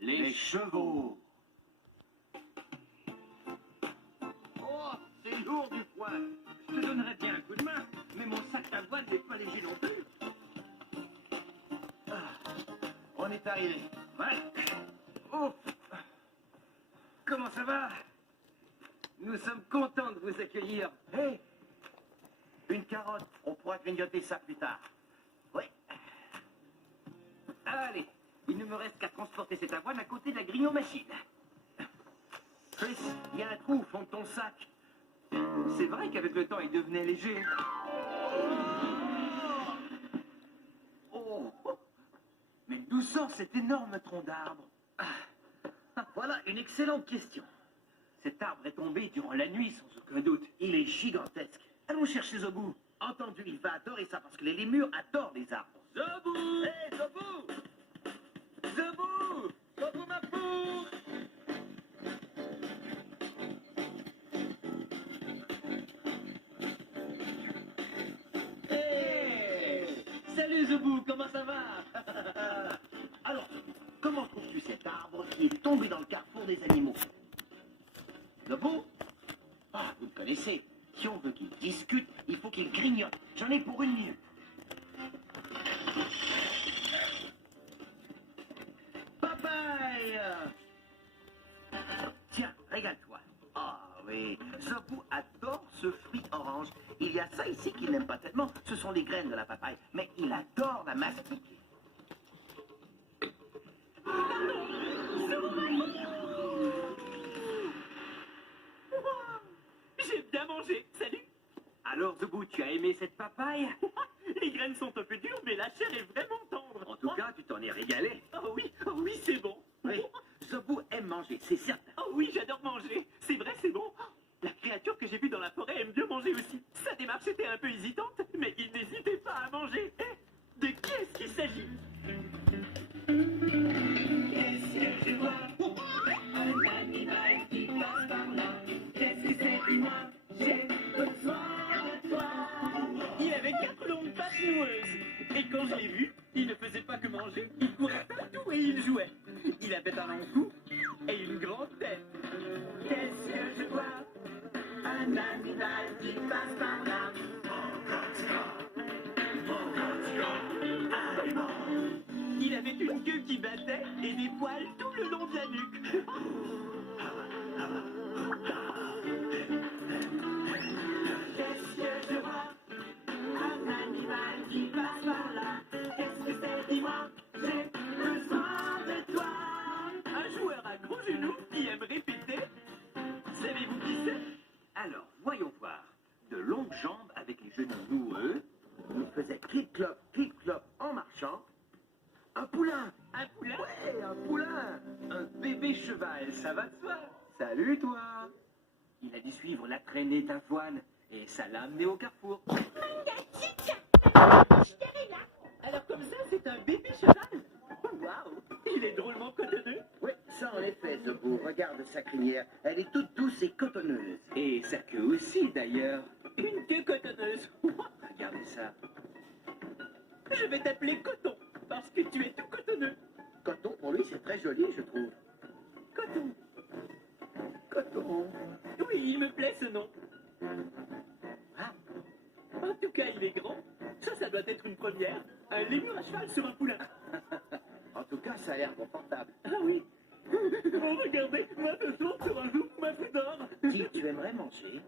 Les chevaux. Oh, c'est lourd du poing. Je te donnerais bien un coup de main, mais mon sac d'avoine n'est pas léger non plus. On est arrivé. Ouais. Oh. Comment ça va? Nous sommes contents de vous accueillir. Hé, une carotte. On pourra grignoter ça plus tard. Oui. Allez, il ne me reste qu'à transporter cette avoine à côté de la grignon-machine. Chris, il y a un trou au fond de ton sac. C'est vrai qu'avec le temps, il devenait léger. Oh. Mais d'où sort cet énorme tronc d'arbre? Voilà une excellente question. Cet arbre est tombé durant la nuit, sans aucun doute. Il est gigantesque. Allons chercher Zobou. Entendu, il va adorer ça parce que les lémurs adorent les arbres. Zobou! Hé, Zobou! Zobou! Zobou, ma poule! Hé! Salut, Zobou, comment ça va? Alors, comment trouves-tu cet arbre qui est tombé dans le carrefour des animaux? Zobou? Ah, vous le connaissez. Si on veut qu'il discute, il faut qu'il grignote. J'en ai pour 1 minute. Papaye! Tiens, régale-toi. Ah oui, Zobou adore ce fruit orange. Il y a ça ici qu'il n'aime pas tellement. Ce sont les graines de la papaye. Mais il adore la mastiquer. J'ai bien mangé, salut! Alors, Zobou, tu as aimé cette papaye? Les graines sont un peu dures, mais la chair est vraiment tendre. En tout cas, tu t'en es régalé. Oh oui, c'est bon. Oui, Zobou aime manger, c'est certain. Oh oui, j'adore manger. C'est vrai, c'est bon. La créature que j'ai vue dans la forêt aime bien manger aussi. Sa démarche était un peu hésitante, mais il n'hésitait pas à manger. De qui est-ce qu'il s'agit? Qu'est-ce que je vois? Un animal qui passe par là. Qu'est-ce que c'est? Dis-moi, j'ai besoin de toi. Il avait 4 longues pattes noueuses. Et quand je l'ai vu, il ne faisait pas que manger. Il courait partout et il jouait. Il avait un long cou et une grande tête. Qu'est-ce que je vois? Un animal qui passe par là. Il avait une queue qui battait et des poils tout le long de la nuque. Qu'est-ce que je vois? Un animal qui passe par là. Qu'est-ce que c'est? Dis-moi, j'ai besoin de toi. Un joueur à gros genoux qui aime répéter. Savez-vous qui c'est? Alors, voyons voir. De longues jambes avec les genoux noueux. Il faisait clip-clop en marchant. Un poulain. Un poulain? Ouais, un poulain. Un bébé cheval, ça va de soi. Salut, toi. Il a dû suivre la traînée d'avoine et ça l'a amené au carrefour. Alors comme ça, c'est un bébé cheval? Waouh! Il est drôlement cotonneux. Oui, ça en effet, Zobou. Regarde sa crinière. Elle est toute douce et cotonneuse. Et sa queue aussi, d'ailleurs. Une queue cotonneuse. Regardez ça. Je vais t'appeler Coton, parce que tu es tout cotonneux. Coton, pour lui, c'est très joli, je trouve. Coton. Coton. Oui, il me plaît ce nom. Ah, En tout cas, il est grand. Ça doit être une première. Un lémur à cheval sur un poulain. en tout cas, ça a l'air confortable. Ah oui. Oh, regardez, moi ce soir sur un jour, ma d'or. Si tu aimerais manger,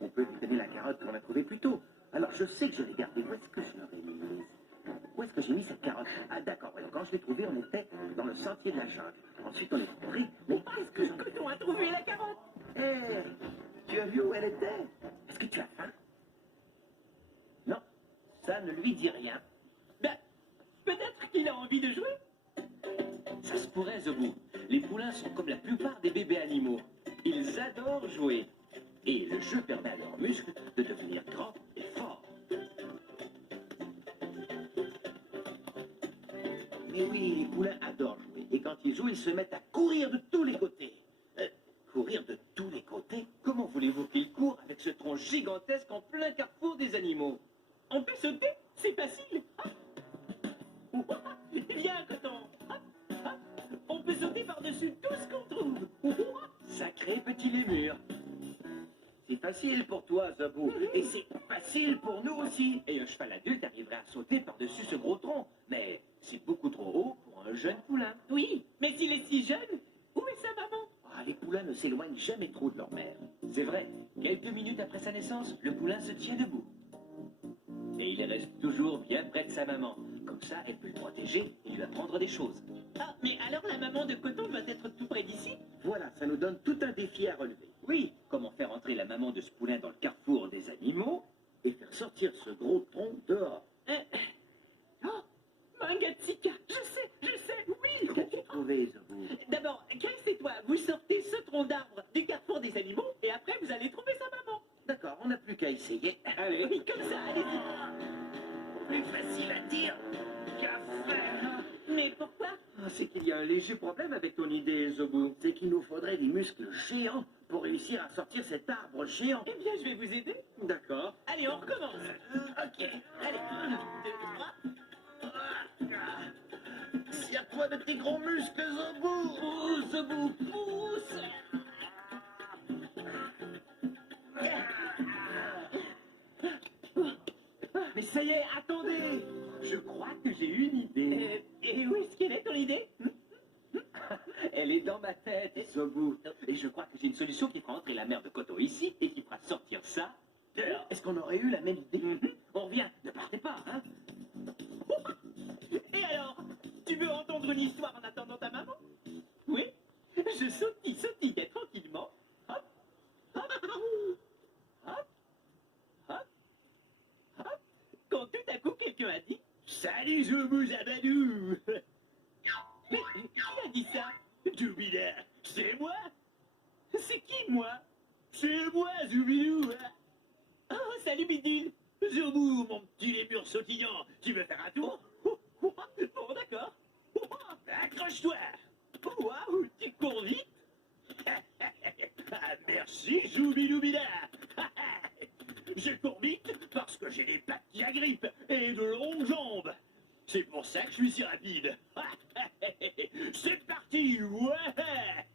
on peut lui donner la carotte qu'on a trouvée plus tôt. Alors, je sais que je l'ai gardée. Où est-ce que je l'aurais mise? Où est-ce que j'ai mis cette carotte? Ah, d'accord. Alors, quand je l'ai trouvée, on était dans le sentier de la jungle. Ensuite, on est rentré. Mais qu'est-ce que j'en... Coton a trouvé la carotte. Hé, tu as vu où elle était? Est-ce que tu as faim? Non, ça ne lui dit rien. Ben, peut-être qu'il a envie de jouer. Ça se pourrait, Zobou. Les poulains sont comme la plupart des bébés animaux. Ils adorent jouer. Et le jeu permet à leurs muscles de devenir grands et forts. Mais oui, les poulains adorent jouer. Et quand ils jouent, ils se mettent à courir de tous les côtés. Courir de tous les côtés? Comment voulez-vous qu'ils courent avec ce tronc gigantesque en plein carrefour des animaux? On peut sauter, c'est facile. Viens, Coton. On peut sauter par-dessus tout ce qu'on trouve. Sacré petit lémur. C'est facile pour toi, Zabou. Et c'est facile pour nous aussi. Et un cheval adulte arriverait à sauter par-dessus ce gros tronc. Mais c'est beaucoup trop haut pour un jeune poulain. Oui, mais s'il est si jeune, où est sa maman? Ah, les poulains ne s'éloignent jamais trop de leur mère. C'est vrai, quelques minutes après sa naissance, le poulain se tient debout. Et il reste toujours bien près de sa maman. Comme ça, elle peut le protéger et lui apprendre des choses. Ah, mais alors la maman de Coton doit être tout près d'ici? Voilà, ça nous donne tout un défi à relever. Oui, comment faire entrer la maman de ce poulain dans le carrefour des animaux? Et faire sortir ce gros tronc dehors. Oh, Mangatsika, je sais, oui. Qu'as-tu trouvé, Zabou? D'abord, Caïs et toi, vous sortez ce tronc d'arbre du carrefour des animaux et après vous allez trouver sa maman. D'accord, on n'a plus qu'à essayer. Allez, Oui, comme ça, allez-y. Plus facile à dire qu'à faire. Mais pourquoi? Ah, c'est qu'il y a un léger problème avec ton idée, Zobou. C'est qu'il nous faudrait des muscles géants pour réussir à sortir cet arbre géant. Eh bien, je vais vous aider. D'accord. Allez, on recommence. Ok. Allez, 1, 2, 3. Tire-toi de tes gros muscles, Zabou. Pousse, Zobou, pousse! Mais ça y est, attendez! Je crois que j'ai une idée. Et où est-ce qu'elle est ton idée? Elle est dans ma tête, Zobou. Et je crois que j'ai une solution qui fera entrer la mère de Koto ici et qui fera sortir ça dehors. Est-ce qu'on aurait eu la même idée? On revient, ne partez pas, hein? Et alors? Tu veux entendre une histoire en attendant ta maman? Oui? Je sautillais tranquillement. Hop, hop, hop, hop, hop. Quand tout à coup quelqu'un a dit Salut, Zobou Zabadou! Mais qui a dit ça? Doubida, c'est moi? C'est qui, moi? C'est moi, Zoubidou! Oh, salut Bidule. Zobou, mon petit lémur sautillant, tu veux faire un tour? Bon, d'accord. Accroche-toi! Waouh, tu cours vite. Ah, merci, Zoubidoubida! Je cours vite parce que j'ai des pattes qui agrippent et de longues jambes. C'est pour ça que je suis si rapide. C'est parti! Ouais!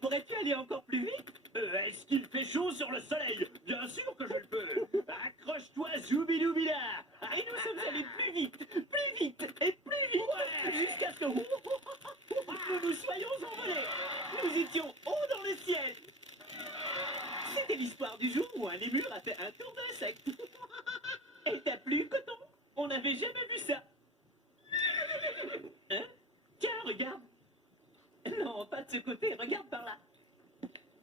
Pourrais-tu aller encore plus vite? Est-ce qu'il fait chaud sur le soleil? Bien sûr que je le peux! Accroche-toi, Zoubidoubida! Et nous sommes allés plus vite et plus vite, Ouais. jusqu'à ce que nous nous soyons envolés. Nous étions haut dans le ciel. C'était l'histoire du jour où un lémur a fait un tour d'insecte. Et t'as plu, Coton? On n'avait jamais vu ça. Hein? Tiens, regarde. Non, pas de ce côté, regarde par là.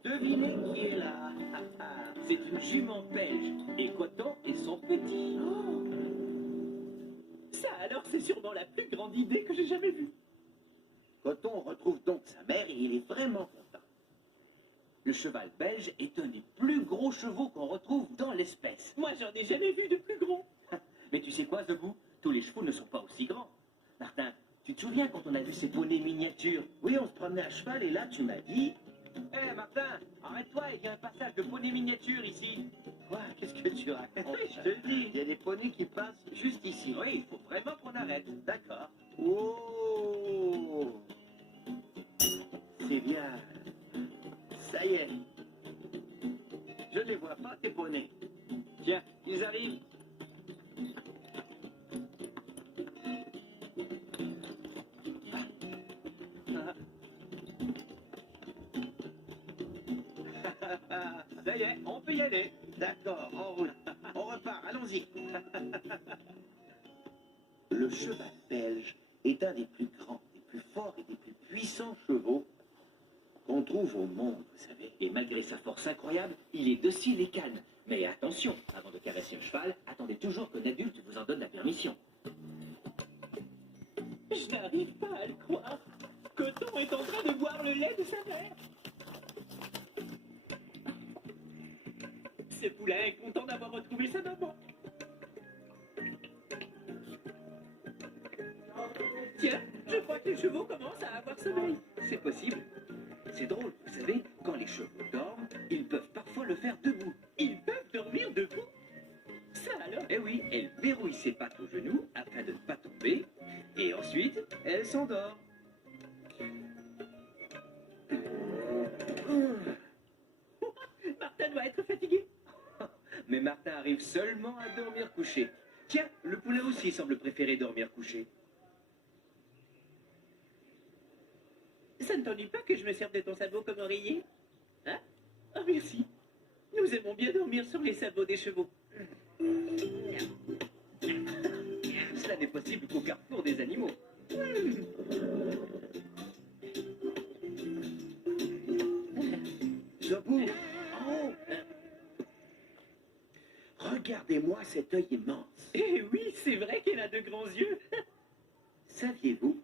Devinez qui est là. C'est une jument belge et Coton est son petit. Ça alors, c'est sûrement la plus grande idée que j'ai jamais vue. Coton retrouve donc sa mère et il est vraiment content. Le cheval belge est un des plus gros chevaux qu'on retrouve dans l'espèce. Moi, j'en ai jamais vu de plus gros. Mais tu sais quoi, Zobou? Tous les chevaux ne sont pas aussi grands. Martin, tu te souviens quand on a vu ces poneys miniatures? Oui, on se promenait à cheval et là, tu m'as dit... Hé, Martin, arrête-toi, il y a un passage de poneys miniatures ici. Quoi? Qu'est-ce que tu racontes? Oui, je te le dis. Il y a des poneys qui passent juste ici. Oui, il faut vraiment qu'on arrête. D'accord. Oh! C'est bien. Ça y est. Je ne les vois pas, tes poneys. Tiens, ils arrivent. Ça y est, on peut y aller. D'accord, en route. On repart, allons-y. Le cheval belge est un des plus grands, des plus forts et des plus puissants chevaux qu'on trouve au monde, vous savez. Et malgré sa force incroyable, il est docile et calme. Mais attention, avant de caresser un cheval, attendez toujours qu'un adulte vous en donne la permission. Je n'arrive pas à le croire. Coton est en train de boire le lait de sa mère. Ce poulain est content d'avoir retrouvé sa maman. Tiens, je crois que les chevaux commencent à avoir sommeil. C'est possible. C'est drôle, vous savez, quand les chevaux dorment, ils peuvent parfois le faire debout. Ils peuvent dormir debout. Ça alors? Eh oui, elle verrouille ses pattes aux genoux afin de ne pas tomber, et ensuite, elle s'endort. arrive seulement à dormir couché. Tiens, le poulain aussi semble préférer dormir couché. Ça ne t'ennuie pas que je me serve de ton sabot comme oreiller? Hein? Ah, merci. Nous aimons bien dormir sur les sabots des chevaux. Cela n'est possible qu'au carrefour des animaux. Zabou! Oh! Regardez-moi cet œil immense. Eh oui, c'est vrai qu'elle a de grands yeux. Saviez-vous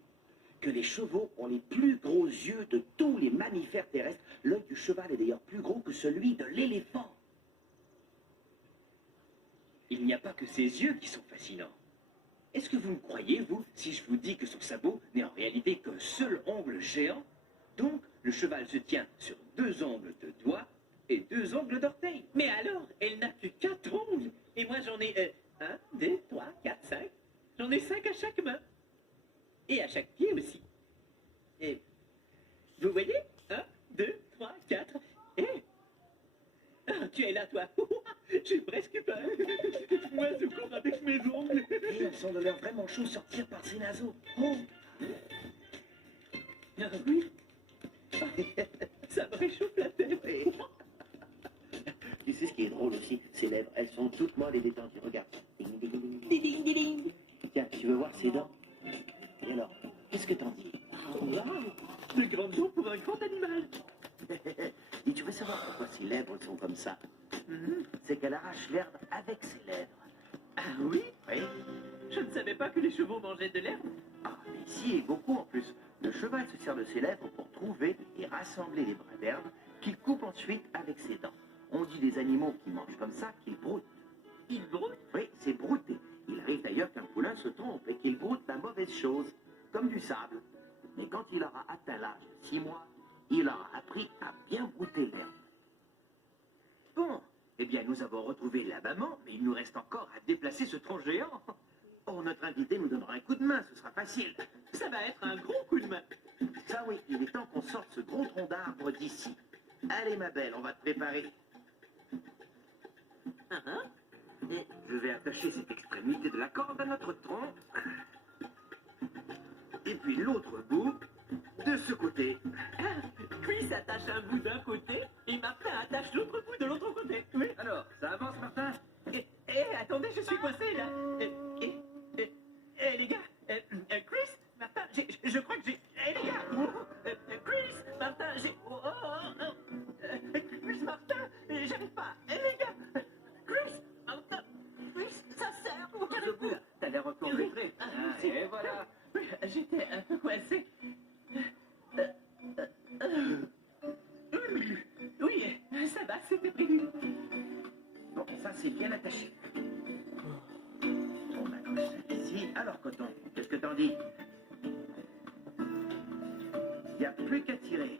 que les chevaux ont les plus gros yeux de tous les mammifères terrestres? L'œil du cheval est d'ailleurs plus gros que celui de l'éléphant. Il n'y a pas que ses yeux qui sont fascinants. Est-ce que vous me croyez, vous, si je vous dis que son sabot n'est en réalité qu'un seul ongle géant? Donc, le cheval se tient sur 2 ongles de doigts et 2 ongles d'orteil. Mais alors, elle n'a que 4 ongles. Et moi, j'en ai 1, 2, 3, 4, 5. J'en ai 5 à chaque main. Et à chaque pied aussi. Et vous voyez? 1, 2, 3, 4. Et... Ah, tu es là, toi. J'ai presque peur. Moi, je cours avec mes ongles. Et on sent de l'air vraiment chaud sortir par ses naseaux. Oh! Ah oui. Ça me réchauffe la tête. Oui. Tu sais ce qui est drôle aussi? Ses lèvres, elles sont toutes molles et détendues. Regarde. Ding, ding, ding. Ding, ding, ding. Tiens, tu veux voir ses dents? Et alors, qu'est-ce que t'en dis? Waouh, de grandes dents pour un grand animal. Et tu veux savoir pourquoi ses lèvres sont comme ça? C'est qu'elle arrache l'herbe avec ses lèvres. Ah oui? Oui? Je ne savais pas que les chevaux mangeaient de l'herbe. Ah, mais si, et beaucoup en plus. Le cheval se sert de ses lèvres pour trouver et rassembler les brins d'herbe qu'il coupe ensuite avec ses dents. On dit des animaux qui mangent comme ça qu'ils broutent. Il broutent. Oui, c'est brouter. Il arrive d'ailleurs qu'un poulain se trompe et qu'il broute la mauvaise chose, comme du sable. Mais quand il aura atteint l'âge de 6 mois, il aura appris à bien brouter l'herbe. Bon, eh bien nous avons retrouvé la maman, mais il nous reste encore à déplacer ce tronc géant. Oh, notre invité nous donnera un coup de main, ce sera facile. Ça va être un gros coup de main. Ça oui, il est temps qu'on sorte ce gros tronc d'arbre d'ici. Allez ma belle, on va te préparer. Et je vais attacher cette extrémité de la corde à notre tronc. Et puis l'autre bout de ce côté. Chris attache un bout d'un côté et Martin attache l'autre bout de l'autre côté. Oui. Alors, ça avance Martin? Attendez, je suis coincé là. Les gars, Chris, Martin, je crois que j'ai... les gars, Chris, Martin, j'ai... Chris, Martin, j'arrive pas. Les gars, Chris, Martin, Chris, ça sert. Debout, t'as l'air reconcentré. Et voilà. J'étais un peu coincé. Oui, ça va, c'était prévu. Bon, ça c'est bien attaché. On accroche ça ici. Alors, Coton, qu'est-ce que t'en dis? Il n'y a plus qu'à tirer.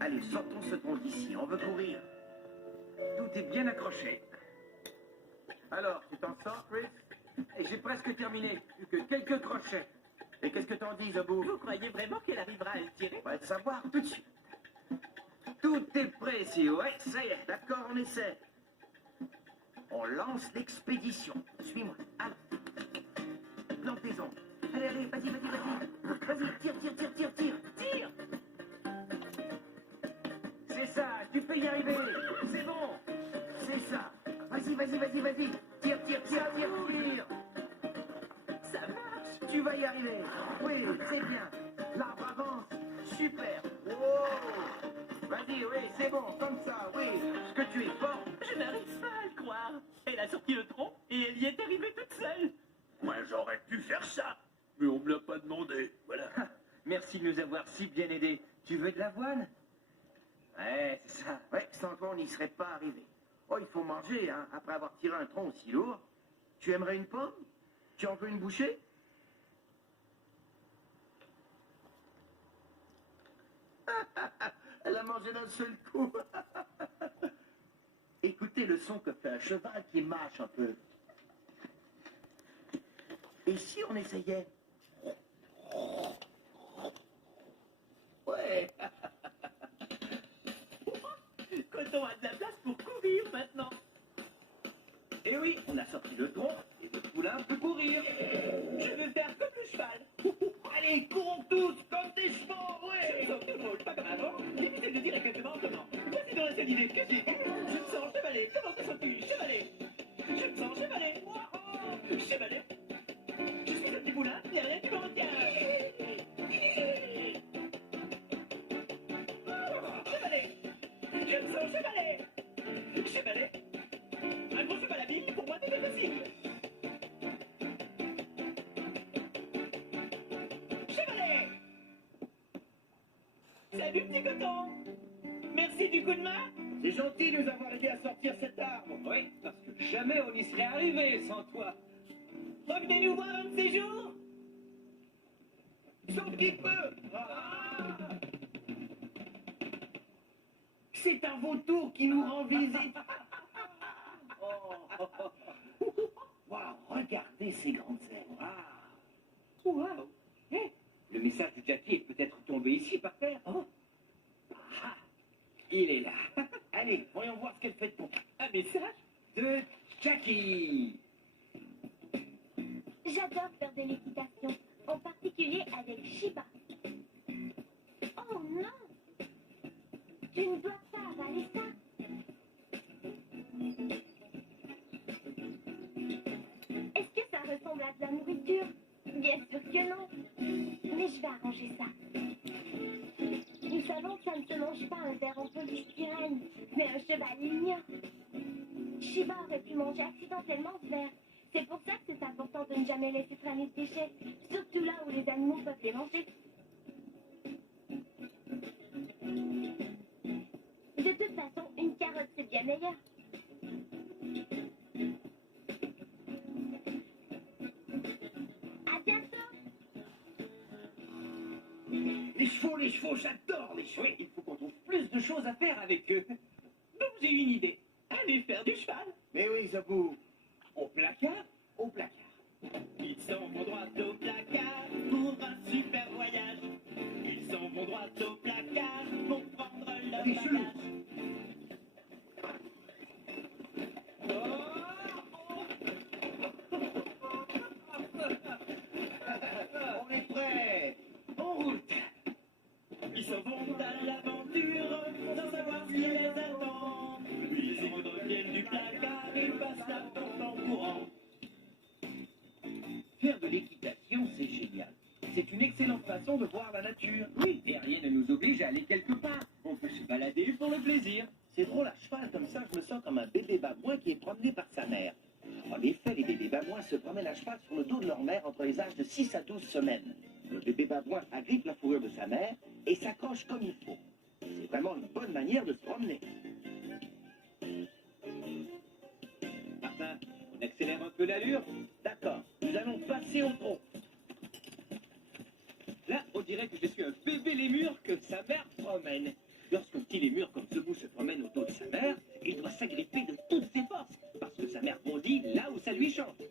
Allez, sortons ce tronc d'ici, on veut courir. Tout est bien accroché. Alors, tu t'en sors, Chris? Et j'ai presque terminé, plus que quelques crochets. Et qu'est-ce que t'en dis, Zabou? Vous croyez vraiment qu'elle arrivera à le tirer? On va le savoir tout de suite. Tout est prêt ici, ouais, ça y est, d'accord, on essaie. On lance l'expédition. Suis-moi. Allez. Plante tes ongles. Allez, allez, vas-y, vas-y, vas-y. Vas-y, tire, tire, tire, tire, tire. Tire. C'est ça, tu peux y arriver. C'est bon. C'est ça. Vas-y, vas-y, vas-y, vas-y. Tire, tire, tire, tire, tire. Ça marche. Tu vas y arriver. Oui, c'est bien. L'arbre avance. Super. Wow. Vas-y, oui, c'est bon, comme ça, oui. Ce que tu es fort. Je n'arrive pas à le croire. Elle a sorti le tronc et elle y est arrivée toute seule. Moi, j'aurais pu faire ça, mais on me l'a pas demandé. Voilà. Merci de nous avoir si bien aidés. Tu veux de l'avoine? Ouais, c'est ça. Ouais, sans toi, on n'y serait pas arrivé. Oh, il faut manger, hein, après avoir tiré un tronc aussi lourd. Tu aimerais une pomme? Tu en veux une bouchée? Elle a mangé d'un seul coup. Écoutez le son que fait un cheval qui mâche un peu. Et si on essayait? Ouais. Coton a de la place pour courir maintenant. a sorti le tronc et le poulain peut courir. Je veux faire comme le cheval. Allez, courons tous comme des chevaux, ouais. Je me sens tout drôle, pas comme avant. Difficile de dire exactement comment. Voici dans la seule idée que j'ai eue. Je me sens chevalet. Comment te sens-tu, chevalet? Je me sens chevalet. Wouhou, chevalet. Je suis un petit poulain, il n'y a rien qui me retient. Chevalet. Je me sens chevalet. Chevalet. Un gros cheval à ville, pour moi, tout est possible. Chevalet. Salut, petit coton. Merci du coup de main. C'est gentil de nous avoir aidé à sortir cet arbre. Oui, parce que jamais on n'y serait arrivé sans toi. Revenez nous voir un de ces jours. Sauf qu'il peut. Ah. C'est un vautour qui nous rend visite. Waouh, regardez ces grandes ailes. Waouh. Hé, le message de Jackie est peut-être tombé ici par terre. Oh. Ah, il est là. Allez, voyons voir ce qu'elle fait de bon. Un message? De Jackie. J'adore faire de l'équitation, en particulier avec Shiba. Oh non! Tu ne dois pas avaler ça. Est-ce que ça ressemble à de la nourriture? Bien sûr que non. Mais je vais arranger ça. Nous savons que ça ne se mange pas un verre en polystyrène, mais un cheval l'ignore. Shiba aurait pu manger accidentellement ce verre. C'est pour ça que c'est important de ne jamais laisser traîner de déchets, surtout là où les animaux peuvent les manger. De toute façon, une carotte c'est bien meilleur. À bientôt! Les chevaux, j'adore les chevaux. Oui, il faut qu'on trouve plus de choses à faire avec eux. Donc j'ai une idée. Allez faire du cheval. Mais oui, Zabou, Au placard? au placard. Ils s'en vont droit au placard pour un super voyage. Ils s'en vont droit au placard pour prendre leur Allez, chelou. bagage. On est prêts. En route. Ils s'en vont à l'aventure sans savoir ce qui les attend. Puis ils reviennent du placard et passent la porte en courant. Faire de l'équitation, c'est génial. C'est une excellente façon de voir la nature. Oui, et rien ne nous oblige à aller quelque part. On peut se balader pour le plaisir. C'est drôle, à cheval comme ça, je me sens comme un bébé babouin qui est promené par sa mère. En effet, les bébés babouins se promènent à cheval sur le dos de leur mère entre les âges de 6 à 12 semaines. Le bébé babouin agrippe la fourrure de sa mère et s'accroche comme il faut. C'est vraiment une bonne manière de se promener. Martin, on accélère un peu l'allure. D'accord, nous allons passer au trot. Là, on dirait que je suis un bébé lémur que sa mère promène. Lorsqu'un petit lémur comme Zebou se promène au dos de sa mère, il doit s'agripper de toutes ses forces, parce que sa mère bondit là où ça lui chante.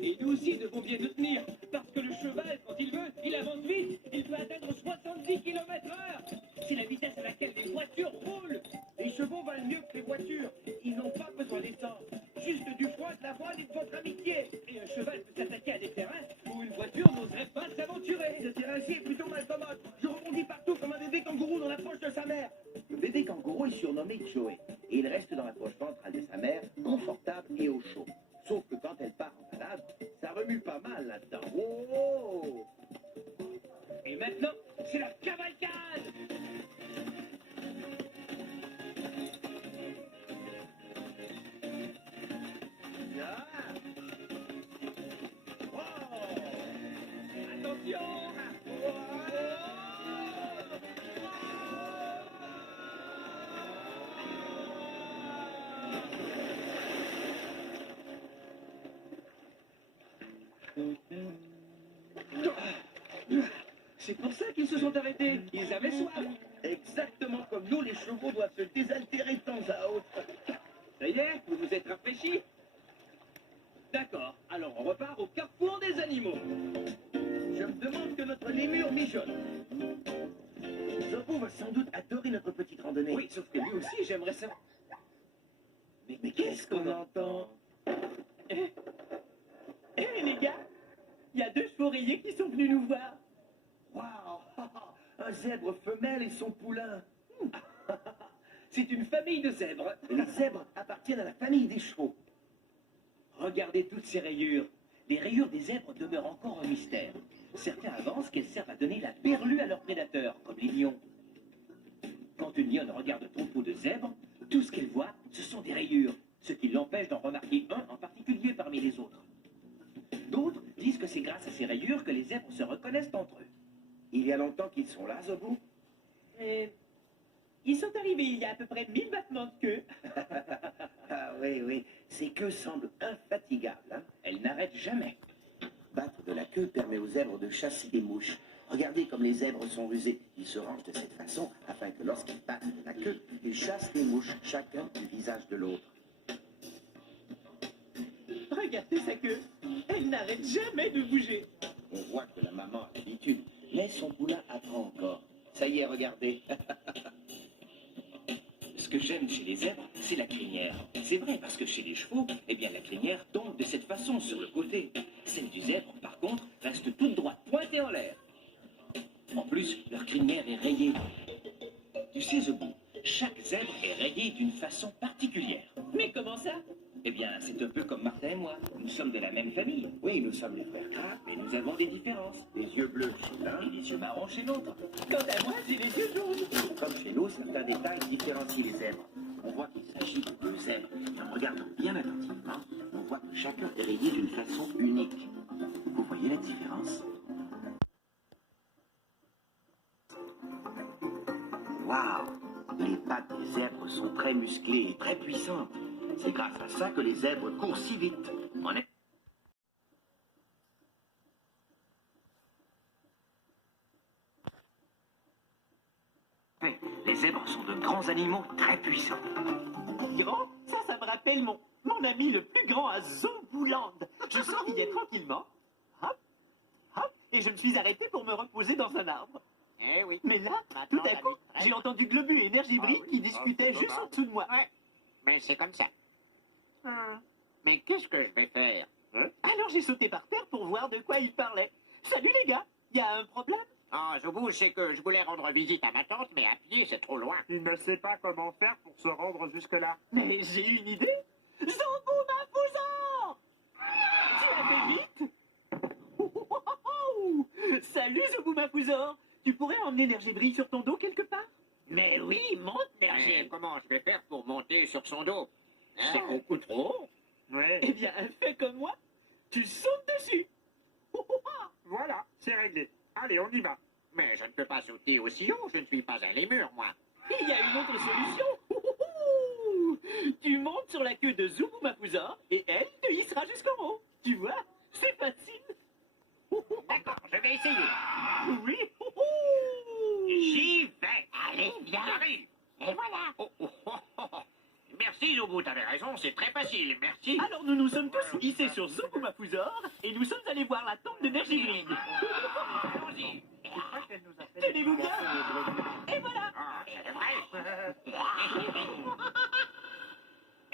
Et nous aussi devons bien nous tenir, parce que le cheval, quand il veut, il avance vite, il peut atteindre 70 km/h. C'est la vitesse à laquelle les voitures roulent. Les chevaux valent mieux que les voitures. Ils n'ont pas besoin d'essence. Juste du foin, de l'avoine et de votre amitié. Et un cheval peut s'attaquer à des terrains où une voiture n'oserait pas s'aventurer. Ce terrain-ci est plutôt malcommode. Je rebondis partout comme un bébé kangourou dans la poche de sa mère. Le bébé kangourou est surnommé Joey. Et il reste dans la poche ventrale de sa mère, confortable et au chaud. Sauf que quand elle part en balade, ça remue pas mal là-dedans. Oh! Et maintenant, c'est la cavalcade. Ah! Oh! Attention. C'est pour ça qu'ils se sont arrêtés. Ils avaient soif. Exactement comme nous, les chevaux doivent se désaltérer de temps à autre. Ça y est, vous vous êtes rafraîchis? D'accord, alors on repart au carrefour des animaux. Je me demande que notre lémur mijote. Zorro va sans doute adorer notre petite randonnée. Oui, sauf que lui aussi, j'aimerais ça. Mais qu'est-ce qu'on entend? Eh les gars, il y a 2 chevaux rayés qui sont venus nous voir. Waouh! Un zèbre femelle et son poulain. C'est une famille de zèbres. Et les zèbres appartiennent à la famille des chevaux. Regardez toutes ces rayures. Les rayures des zèbres demeurent encore un mystère. Certains avancent qu'elles servent à donner la berlue à leurs prédateurs, comme les lions. Quand une lionne regarde un troupeau de zèbres, tout ce qu'elle voit, ce sont des rayures, ce qui l'empêche d'en remarquer un en particulier parmi les autres. D'autres disent que c'est grâce à ces rayures que les zèbres se reconnaissent entre eux. Il y a longtemps qu'ils sont là, Zobou? Ils sont arrivés il y a à peu près 1000 battements de queue. Ah oui, oui. Ces queues semblent infatigables. Hein? Elles n'arrêtent jamais. Battre de la queue permet aux zèbres de chasser des mouches. Regardez comme les zèbres sont rusés. Ils se rangent de cette façon afin que lorsqu'ils battent de la queue, ils chassent les mouches, chacun du visage de l'autre. Regardez sa queue. Elle n'arrête jamais de bouger. On voit que la maman a l'habitude, mais son poulain apprend encore. Ça y est, regardez. Ce que j'aime chez les zèbres, c'est la crinière. C'est vrai parce que chez les chevaux, eh bien la crinière tombe de cette façon sur le côté. Celle du zèbre, par contre, reste toute droite, pointée en l'air. En plus, leur crinière est rayée. Tu sais, Zobou, chaque zèbre est rayé d'une façon particulière. Mais comment ça? Eh bien, c'est un peu comme Martin et moi. Nous sommes de la même famille. Oui, nous sommes les frères Kraft, Mais nous avons des différences. les yeux bleus chez l'un, Et les yeux marrons chez l'autre. Quant à moi, j'ai les yeux jaunes. comme chez nous, certains détails différencient les zèbres. On voit qu'il s'agit de 2 zèbres. Et en regardant bien attentivement, on voit que chacun est rayé d'une façon unique. Vous voyez la différence? Waouh! Les pattes des zèbres sont très musclées et très puissantes. C'est grâce à ça que les zèbres courent si vite. En effet, Les zèbres sont de grands animaux très puissants. Grand, ça me rappelle mon ami le plus grand à Zobouland. Je sortais tranquillement. Hop, hop, et je me suis arrêté pour me reposer dans un arbre. Eh oui. Mais là, tout à coup, j'ai entendu Globu et Énergie Brille qui discutaient juste en dessous de moi. Ouais, mais c'est comme ça. Mais qu'est-ce que je vais faire? Alors j'ai sauté par terre pour voir de quoi ils parlaient. Salut les gars, y a un problème? Ah, Zoubou, c'est que je voulais rendre visite à ma tante, mais à pied, c'est trop loin. Il ne sait pas comment faire pour se rendre jusque-là. Mais j'ai une idée. Zobou Mafouzor! Tu avais vite? Wow! Salut Zobou Mafouzor! Tu pourrais emmener Énergie Brille sur ton dos quelque part? Mais oui, monte Mais Énergie! comment je vais faire pour monter sur son dos? C'est beaucoup trop. Oui, Eh bien, fais comme moi. Tu sautes dessus. voilà, c'est réglé. Allez, on y va. Mais je ne peux pas sauter aussi haut, je ne suis pas un lémur, moi. Il y a une autre solution. Tu montes sur la queue de Zoubou Mafouzor et elle te hissera jusqu'en haut. Tu vois, c'est facile. D'accord, je vais essayer. Oui. J'y vais. Allez, viens. J'arrive. Et voilà. Merci, Zoubou, t'avais raison, c'est très facile, merci. Alors nous nous sommes tous hissés sur Zoubou Mafouzor et nous sommes allés voir la tombe d'énergie Brille. Allons-y. Tenez-vous bien. Et voilà. Ah, c'est vrai.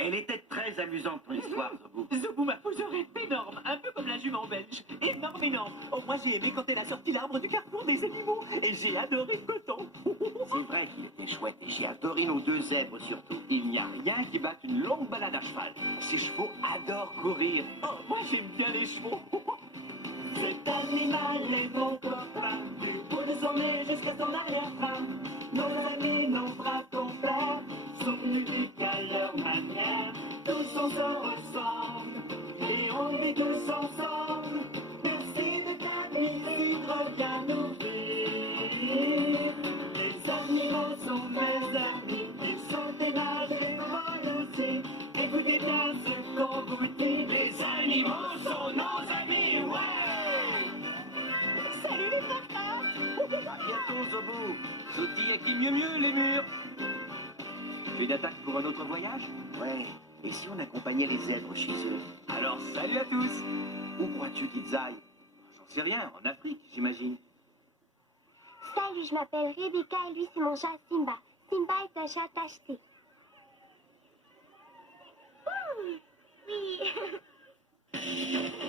elle était très amusante ton histoire, Zobou. Zoubou Mafouzor est énorme, un peu comme la jument belge. Énorme, énorme. Oh, moi j'ai aimé quand elle a sorti l'arbre du carrefour des animaux et j'ai adoré le coton. C'est vrai qu'il était chouette et j'ai adoré nos 2 zèbres surtout. Il n'y a rien qui batte une longue balade à cheval. Ces chevaux adorent courir. Oh, moi j'aime bien les chevaux. Cet animal est mon copain, du bout de son nez jusqu'à son arrière-train. Nos amis, nos bras compères, sont uniques à leur manière. Tous on se ressemble, et on vit tous ensemble. Merci de t'admettre, viens nous vivre. Les animaux sont mes amis, ils sont aimables et moi aussi. Écoutez bien ce qu'on vous dit, les animaux sont nos amis, ouais! Salut les frères! Bientôt, Zobou. Sautille qui mieux les murs. Tu es d'attaque pour un autre voyage? Ouais, et si on accompagnait les zèbres chez eux? Alors, salut à tous. Où crois-tu qu'ils aillent? J'en sais rien, en Afrique, j'imagine. Salut, je m'appelle Rebecca et lui c'est mon chat Simba. Simba est un chat tacheté. Oui.